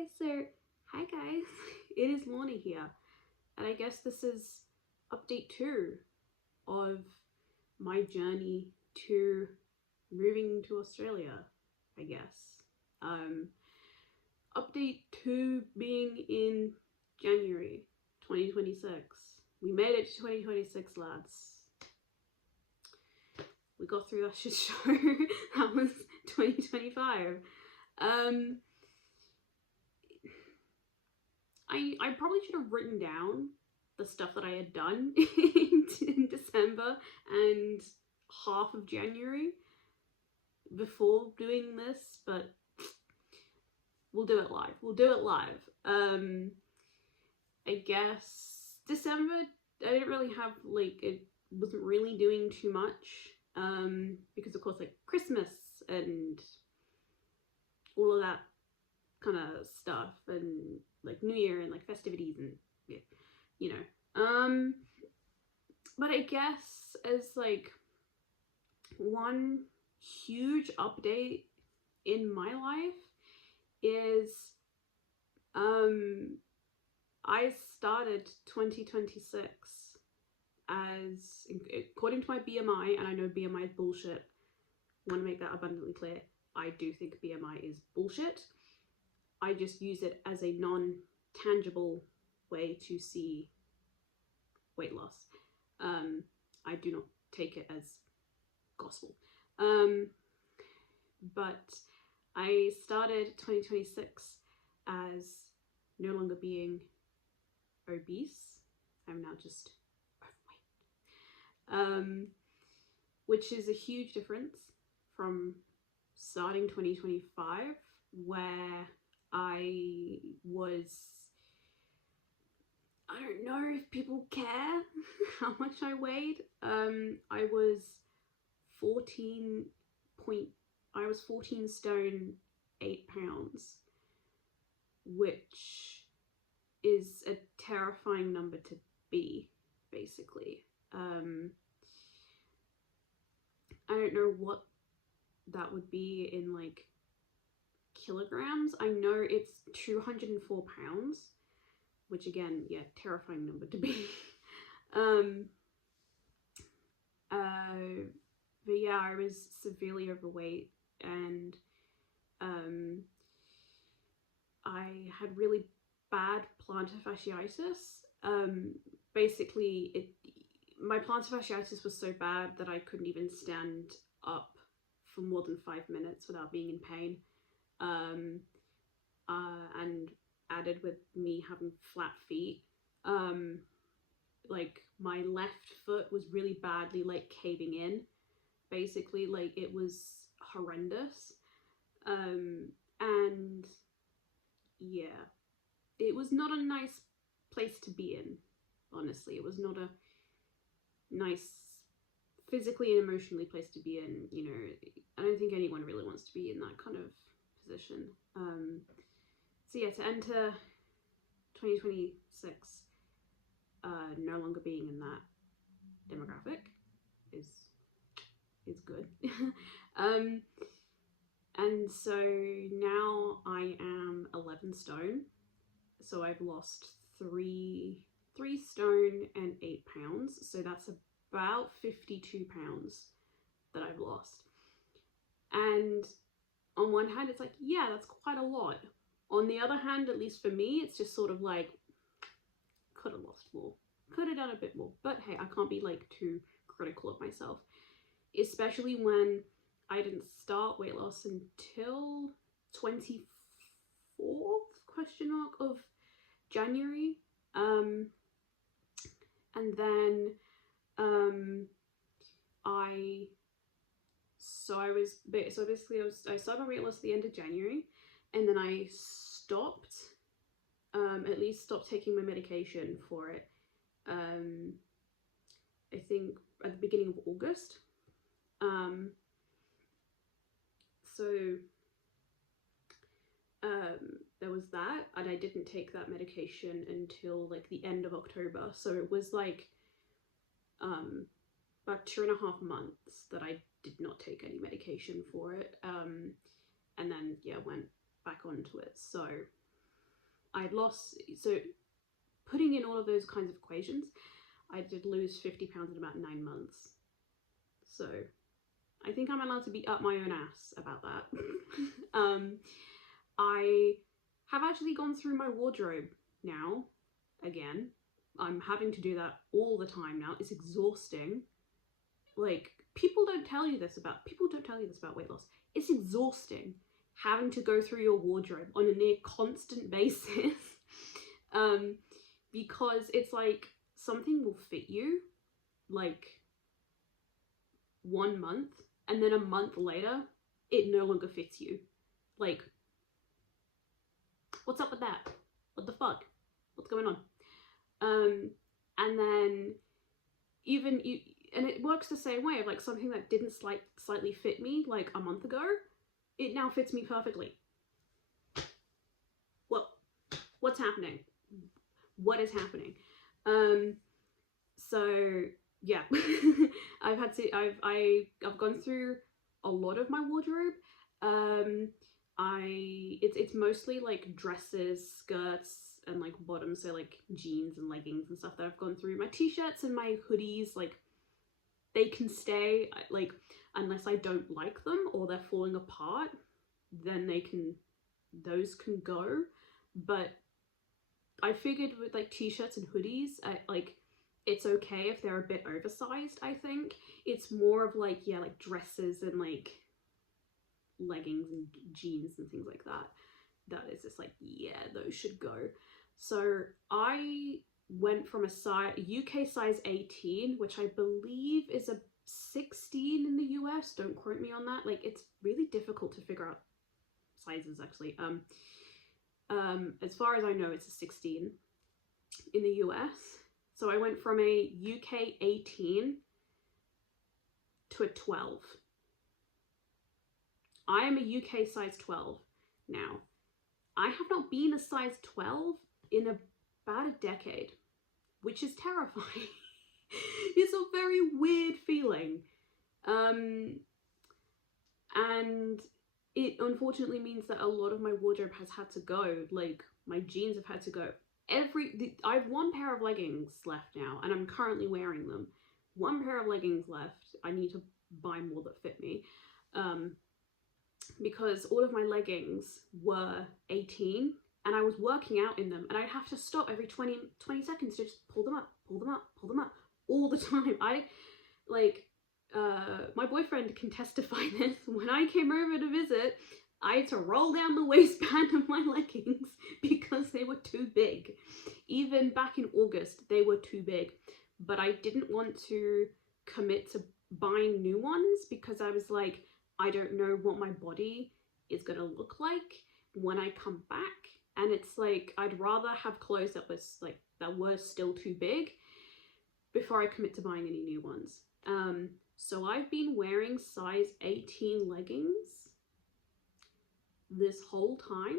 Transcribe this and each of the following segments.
Okay, so hi guys, it is Lorna here, and I guess this is update 2 of my journey to moving to Australia, I guess. Update 2 being in January 2026. We made it to 2026, lads. We got through that shit show. That was 2025. I probably should have written down the stuff that I had done in December and half of January before doing this, but we'll do it live. I guess December, I didn't really have, it wasn't really doing too much, because of course, Christmas and all of that kind of stuff, and New Year and festivities and but I guess as one huge update in my life is I started 2026 as, according to my BMI, and I know BMI is bullshit, I want to make that abundantly clear, I do think BMI is bullshit. I just use it as a non-tangible way to see weight loss. I do not take it as gospel. But I started 2026 as no longer being obese. I'm now just overweight. Which is a huge difference from starting 2025, where I don't know if people care how much I weighed. I was 14 stone 8 pounds, which is a terrifying number to be, basically. I don't know what that would be in kilograms. I know it's 204 pounds, which again, yeah, terrifying number to be. But yeah, I was severely overweight, and I had really bad plantar fasciitis. Basically, my plantar fasciitis was so bad that I couldn't even stand up for more than 5 minutes without being in pain. And added with me having flat feet, my left foot was really badly caving in, basically. It was horrendous. And yeah, it was not a nice place to be in, honestly. It was not a nice physically and emotionally place to be in. I don't think anyone really wants to be in that kind of position. So yeah, to enter 2026 no longer being in that demographic is good. And so now I am 11 stone, so I've lost 3 stone and 8 pounds, so that's about 52 pounds that I've lost. And on one hand, it's yeah, that's quite a lot. On the other hand, at least for me, it's just sort of could have lost more, could have done a bit more, but hey, I can't be too critical of myself, especially when I didn't start weight loss until 24th of January. And then I started my weight loss at the end of January, and then I stopped, at least stopped taking my medication for it, I think at the beginning of August. So there was that, and I didn't take that medication until the end of October. So it was about 2.5 months that I did not take any medication for it. And then yeah, went back onto it. So I'd lost, so putting in all of those kinds of equations, I did lose 50 pounds in about 9 months. So I think I'm allowed to be up my own ass about that. I have actually gone through my wardrobe now, again. I'm having to do that all the time now. It's exhausting. Like, people don't tell you this about weight loss. It's exhausting having to go through your wardrobe on a near constant basis. Because it's like something will fit you like 1 month, and then a month later it no longer fits you. Like, what's up with that? What the fuck? What's going on? And then even you, and it works the same way of like something that didn't slightly fit me like a month ago, it now fits me perfectly. What's happening? What is happening? So yeah, I've gone through a lot of my wardrobe. It's mostly like dresses, skirts, and like bottoms, so like jeans and leggings and stuff that I've gone through. My t-shirts and my hoodies, like, they can stay, like, unless I don't like them or they're falling apart, then those can go. But I figured with like t-shirts and hoodies, like, it's okay if they're a bit oversized. I think it's more of like, yeah, like dresses and like leggings and jeans and things like that is just like, yeah, those should go. So I went from a UK size 18, which I believe is a 16 in the US. Don't quote me on that. Like, it's really difficult to figure out sizes, actually. As far as I know, it's a 16 in the US. So I went from a UK 18 to a 12. I am a UK size 12 now. I have not been a size 12 in about a decade, which is terrifying. It's a very weird feeling. And it unfortunately means that a lot of my wardrobe has had to go. Like, my jeans have had to go. I have one pair of leggings left now, and I'm currently wearing them. One pair of leggings left. I need to buy more that fit me. Because all of my leggings were 18, and I was working out in them, and I'd have to stop every 20 seconds to just pull them up all the time. My boyfriend can testify this. When I came over to visit, I had to roll down the waistband of my leggings because they were too big. Even back in August, they were too big. But I didn't want to commit to buying new ones because I was like, I don't know what my body is gonna look like when I come back. And it's like, I'd rather have clothes that were still too big before I commit to buying any new ones. So I've been wearing size 18 leggings this whole time,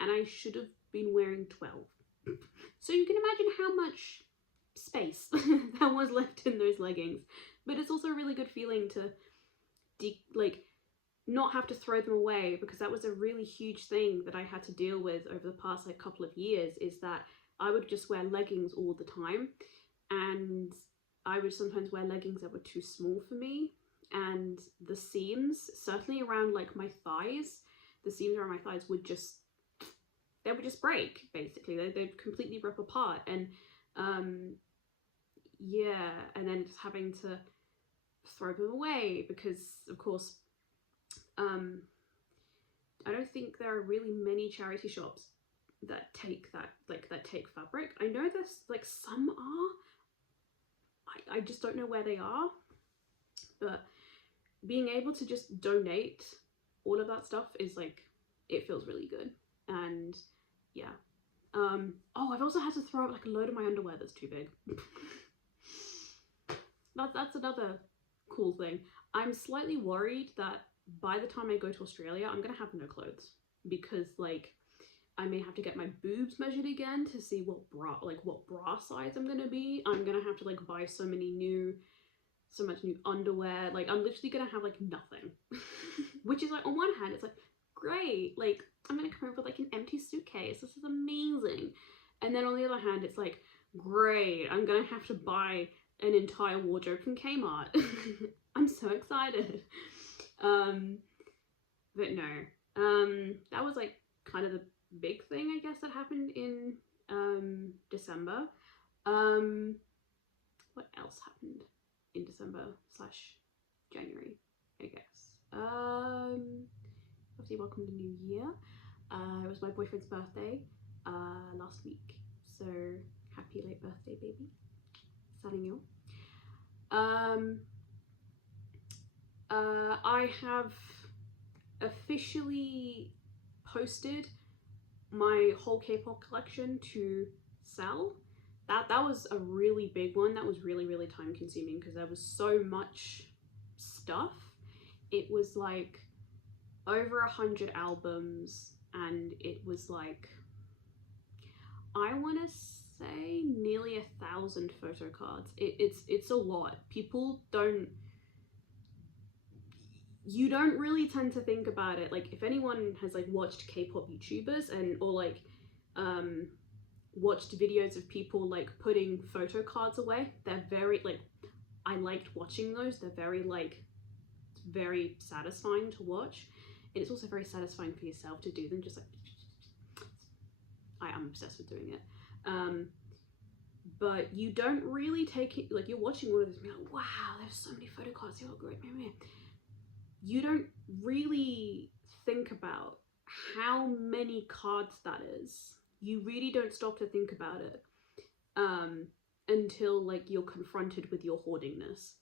and I should have been wearing 12. So you can imagine how much space that was left in those leggings. But it's also a really good feeling to not have to throw them away, because that was a really huge thing that I had to deal with over the past couple of years, is that I would just wear leggings all the time, and I would sometimes wear leggings that were too small for me, and the seams, certainly around like my thighs, the seams around my thighs would just break, basically. They'd completely rip apart, and yeah, and then just having to throw them away because, of course, I don't think there are really many charity shops that take fabric. I know there's some are. I just don't know where they are, but being able to just donate all of that stuff is like, it feels really good. And yeah. I've also had to throw out like a load of my underwear that's too big. That's another cool thing. I'm slightly worried that by the time I go to Australia, I'm gonna have no clothes, because like, I may have to get my boobs measured again to see what bra size I'm gonna be. I'm gonna have to like buy so much new underwear. Like, I'm literally gonna have like nothing. Which is like, on one hand, it's like great. Like, I'm gonna come home with like an empty suitcase. This is amazing. And then on the other hand, it's like, great, I'm gonna have to buy an entire wardrobe from Kmart. I'm so excited. But no, that was like kind of the big thing, I guess, that happened in December. What else happened in December / January, I guess? Obviously, welcome to New Year. It was my boyfriend's birthday last week, so happy late birthday, baby. Salut. I have officially posted my whole K-pop collection to sell. That was a really big one. That was really, really time consuming because there was so much stuff. It was like over 100 albums, and it was like, I want to say nearly 1,000 photo cards. It's a lot. You don't really tend to think about it. Like, if anyone has like watched K-pop YouTubers or like watched videos of people like putting photo cards away, they're very like, I liked watching those. They're very like, it's very satisfying to watch, and it's also very satisfying for yourself to do them. Just like, I'm obsessed with doing it. But you don't really take it, like, you're watching one of those and you're like, wow, there's so many photo cards, they look great. You don't really think about how many cards that is. You really don't stop to think about it until like you're confronted with your hoardingness.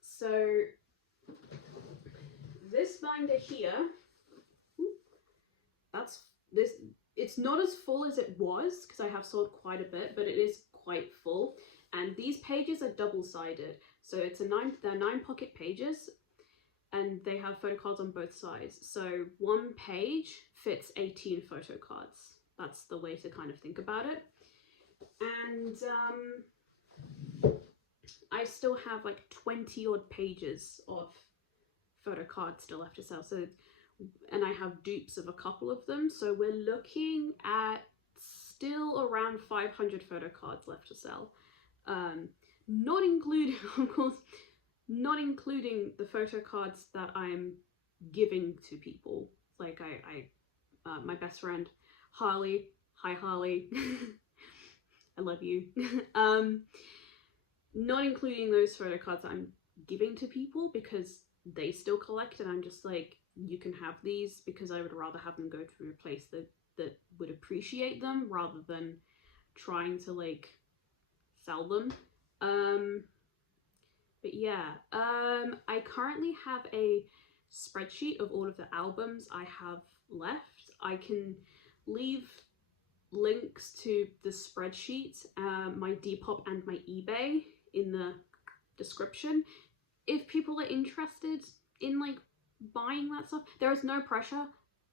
So this binder here, it's not as full as it was because I have sold quite a bit, but it is quite full. And these pages are double-sided, so they're 9 pocket pages, and they have photo cards on both sides. So one page fits 18 photo cards. That's the way to kind of think about it. And I still have like 20 odd pages of photo cards still left to sell. So, and I have dupes of a couple of them. So we're looking at still around 500 photo cards left to sell. Not including, of course, not including the photo cards that I'm giving to people. Like my best friend, Harley. Hi, Harley. I love you. Not including those photo cards that I'm giving to people because they still collect, and I'm just like, you can have these because I would rather have them go to a place that would appreciate them rather than trying to like sell them. But yeah, I currently have a spreadsheet of all of the albums I have left. I can leave links to the spreadsheet, my Depop and my eBay in the description if people are interested in like buying that stuff. There is no pressure,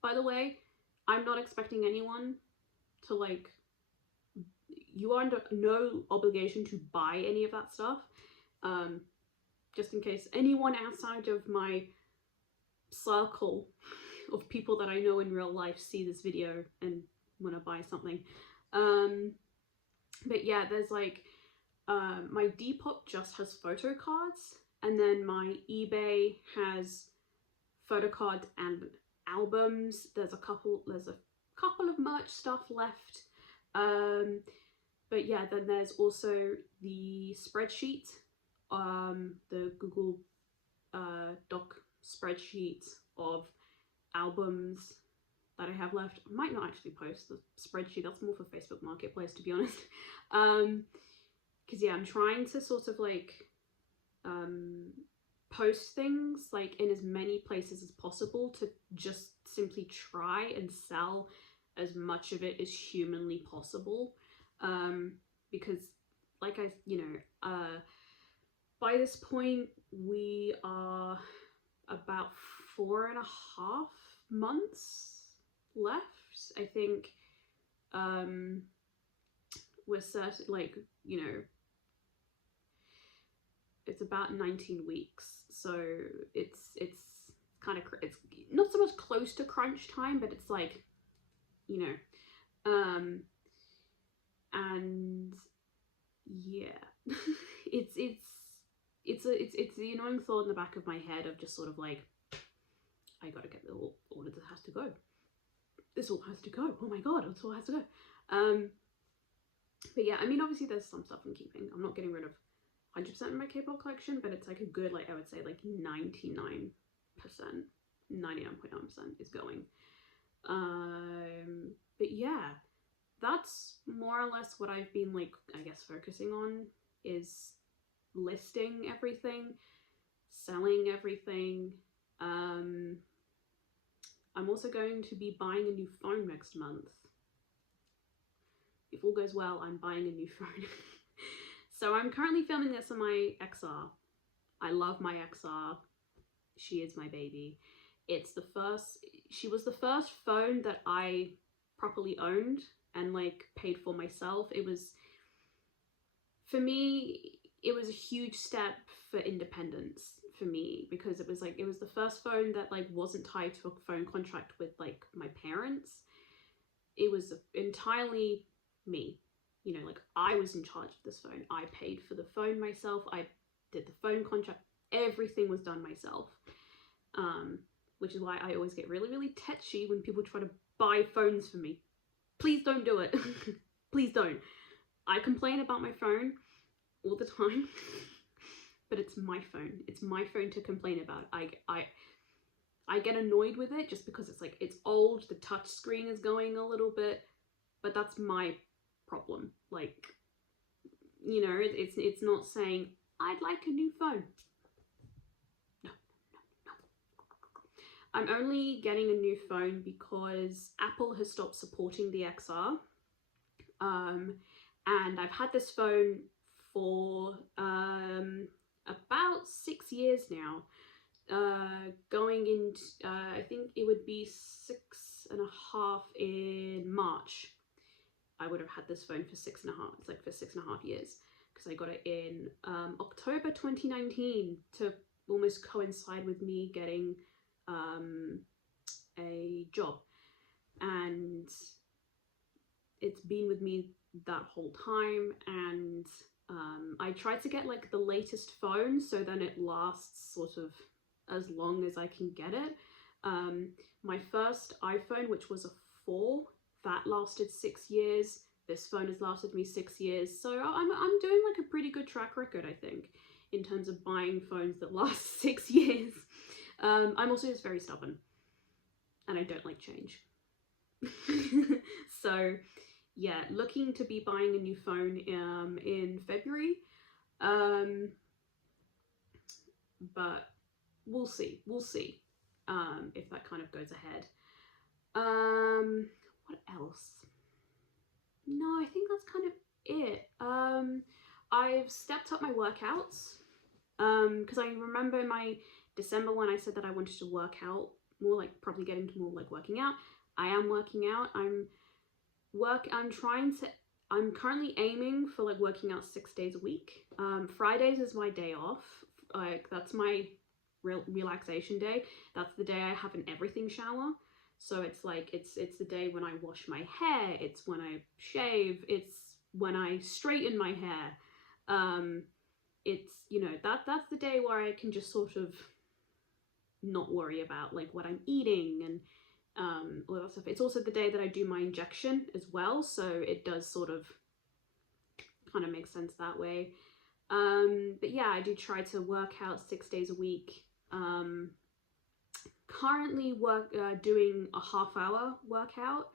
by the way. I'm not expecting anyone to like, you are under no obligation to buy any of that stuff. Just in case anyone outside of my circle of people that I know in real life see this video and want to buy something. But yeah, there's like, my Depop just has photo cards, and then my eBay has photo cards and albums. There's a couple of merch stuff left. But yeah, then there's also the spreadsheet, the Google Doc spreadsheet of albums that I have left. I might not actually post the spreadsheet, that's more for Facebook Marketplace, to be honest. Because yeah, I'm trying to sort of like post things like in as many places as possible to just simply try and sell as much of it as humanly possible. Because like by this point we are about 4.5 months left. I think we're certain, like, it's about 19 weeks, so it's kind of, it's not so much close to crunch time, but it's like, you know, and yeah, it's the annoying thought in the back of my head of just sort of like, I gotta get all of this has to go. This all has to go. Oh my god, this all has to go. But yeah, I mean, obviously there's some stuff I'm keeping. I'm not getting rid of 100% of my K-pop collection, but it's like a good, like, I would say like 99%, 99.9% is going. But yeah, that's more or less what I've been, like, I guess focusing on, is listing everything, selling everything. I'm also going to be buying a new phone next month. If all goes well, I'm buying a new phone. So I'm currently filming this on my XR. I love my XR. She is my baby. She was the first phone that I properly owned and like paid for myself. For me, it was a huge step for independence for me, because it was the first phone that like wasn't tied to a phone contract with like my parents. It was entirely me, you know, like I was in charge of this phone. I paid for the phone myself. I did the phone contract. Everything was done myself. Which is why I always get really, really tetchy when people try to buy phones for me. Please don't do it. Please don't. I complain about my phone all the time, but it's my phone. It's my phone to complain about. I get annoyed with it just because it's like, it's old, the touch screen is going a little bit, but that's my problem. Like, you know, it's not saying, I'd like a new phone. No. I'm only getting a new phone because Apple has stopped supporting the XR. And I've had this phone for about 6 years now. Going into, I think it would be 6.5 in March. I would have had this phone for 6.5. It's like for 6.5 years, because I got it in October 2019 to almost coincide with me getting a job, and it's been with me that whole time. And I tried to get like the latest phone so then it lasts sort of as long as I can get it. My first iPhone, which was a 4, that lasted 6 years. This phone has lasted me 6 years, so I'm doing like a pretty good track record, I think, in terms of buying phones that last 6 years. I'm also just very stubborn, and I don't like change. So yeah, looking to be buying a new phone in February, but we'll see if that kind of goes ahead. What else? No, I think that's kind of it. I've stepped up my workouts, because I remember in my December when I said that I wanted to work out more, like probably get into more like working out. I am working out. I'm currently aiming for like working out 6 days a week. Fridays is my day off. Like, that's my relaxation day. That's the day I have an everything shower. So it's like, it's the day when I wash my hair, it's when I shave, it's when I straighten my hair. It's, you know, that's the day where I can just sort of not worry about like what I'm eating and all that stuff. It's also the day that I do my injection as well, so it does sort of kind of make sense that way. But yeah, I do try to work out 6 days a week. Currently doing a half-hour workout.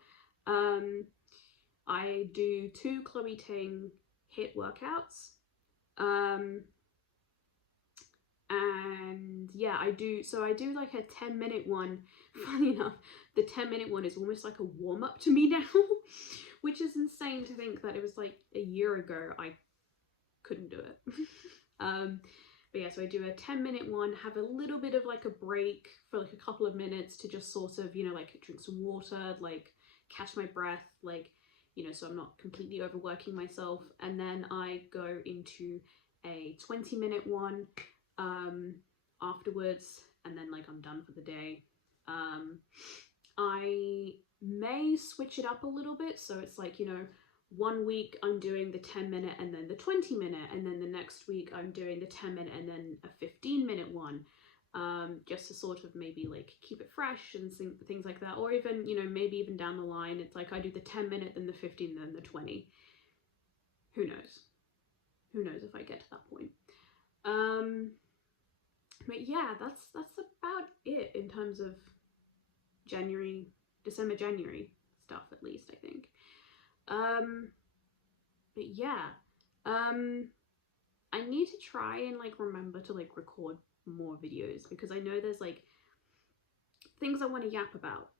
I do 2 Chloe Ting HIIT workouts. And yeah, I do like a 10-minute one. Funny enough, the 10-minute one is almost like a warm-up to me now, which is insane to think that it was like a year ago I couldn't do it. But yeah, so I do a 10-minute one, have a little bit of like a break for like a couple of minutes to just sort of, you know, like drink some water, like catch my breath, like, you know, so I'm not completely overworking myself. And then I go into a 20-minute one afterwards, and then like I'm done for the day. I may switch it up a little bit, so it's like, you know, 1 week I'm doing the 10-minute and then the 20-minute, and then the next week I'm doing the 10-minute and then a 15-minute one, just to sort of maybe like keep it fresh and things like that. Or even, you know, maybe even down the line, it's like I do the 10-minute, then the 15, then the 20. Who knows? Who knows if I get to that point. But yeah, that's about it in terms of December, January stuff, at least, I think. But yeah, I need to try and like remember to like record more videos, because I know there's like things I want to yap about.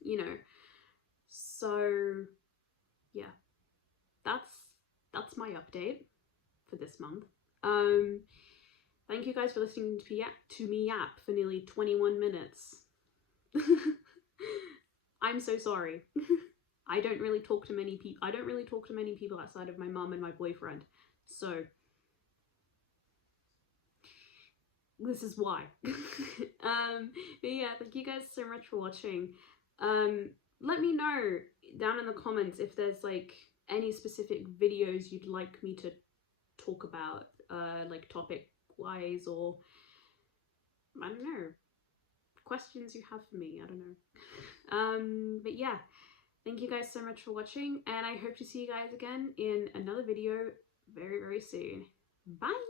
You know, so yeah, that's my update for this month. Thank you guys for listening to me yap for nearly 21 minutes. I'm so sorry. I don't really talk to many people outside of my mum and my boyfriend, so this is why. But yeah, thank you guys so much for watching. Let me know down in the comments if there's like any specific videos you'd like me to talk about, like topic wise, or I don't know, questions you have for me, I don't know. But yeah, thank you guys so much for watching, and I hope to see you guys again in another video very, very soon. Bye!